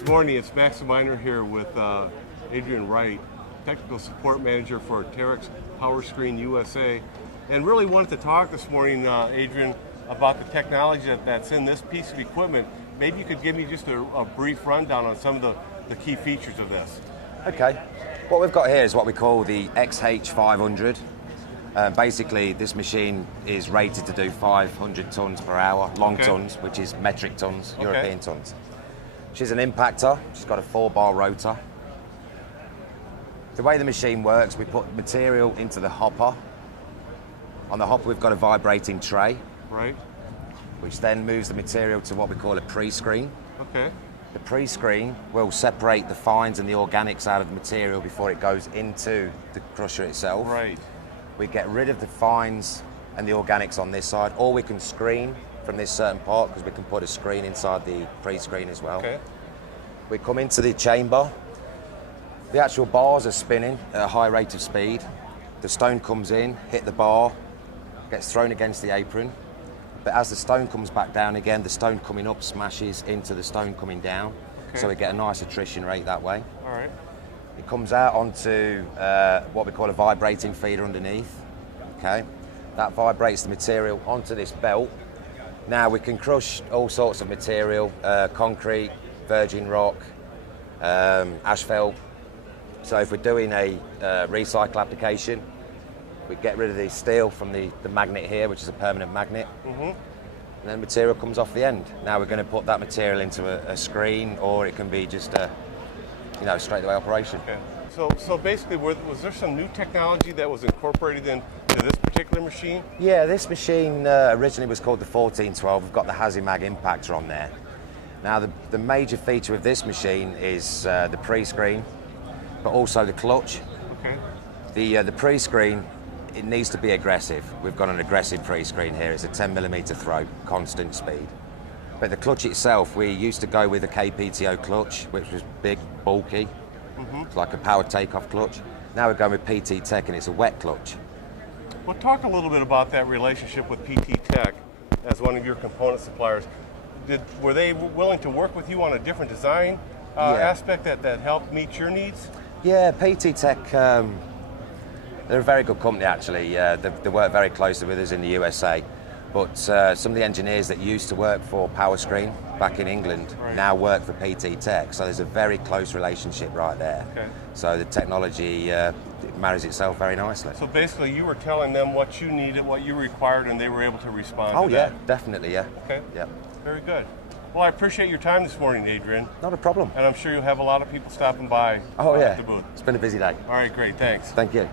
Good morning, it's Max the Miner here with Adrian Wright, Technical Support Manager for Terex Power Screen USA. And really wanted to talk this morning, Adrian, about the technology that's in this piece of equipment. Maybe you could give me just a brief rundown on some of the key features of this. Okay, what we've got here is what we call the XH500. Basically, this machine is rated to do 500 tons per hour, long tons, which is metric tons, European tons. She's an impactor, she's got a 4-bar rotor. The way the machine works, we put material into the hopper. On the hopper, we've got a vibrating tray. Right. Which then moves the material to what we call a pre-screen. Okay. The pre-screen will separate the fines and the organics out of the material before it goes into the crusher itself. Right. We get rid of the fines and the organics on this side, or we can screen from this certain part because we can put a screen inside the pre-screen as well. Okay. We come into the chamber. The actual bars are spinning at a high rate of speed. The stone comes in, hit the bar, gets thrown against the apron. But as the stone comes back down again, the stone coming up smashes into the stone coming down. So we get a nice attrition rate that way. All right. It comes out onto what we call a vibrating feeder underneath. Okay. That vibrates the material onto this belt. Now we can crush all sorts of material, concrete, virgin rock, asphalt. So if we're doing a recycle application, we get rid of the steel from the magnet here, which is a permanent magnet. And then material comes off the end. Now we're going to put that material into a screen, or it can be just a straight away operation. Okay. So basically, was there some new technology that was incorporated into this particular machine? Yeah, this machine originally was called the 1412. We've got the Hazimag impactor on there. Now the major feature of this machine is the pre-screen, but also the clutch. Okay. The pre-screen, it needs to be aggressive. We've got an aggressive pre-screen here. It's a 10mm throw, constant speed. But the clutch itself, we used to go with a KPTO clutch, which was big, bulky. It's like a power takeoff clutch. Now we're going with PT Tech, and it's a wet clutch. Well, talk a little bit about that relationship with PT Tech as one of your component suppliers. Were they willing to work with you on a different design aspect that helped meet your needs? Yeah, PT Tech, they're a very good company actually. They work very closely with us in the USA. But some of the engineers that used to work for PowerScreen back in England now work for PT Tech. So there's a very close relationship right there. Okay. So the technology it marries itself very nicely. So basically you were telling them what you needed, what you required, and they were able to respond Oh to yeah, that. definitely, yeah. Okay. Yeah. Very good. Well, I appreciate your time this morning, Adrian. Not a problem. And I'm sure you'll have a lot of people stopping by Oh yeah, at the booth. it's been a busy day. All right, great, thanks. Thank you.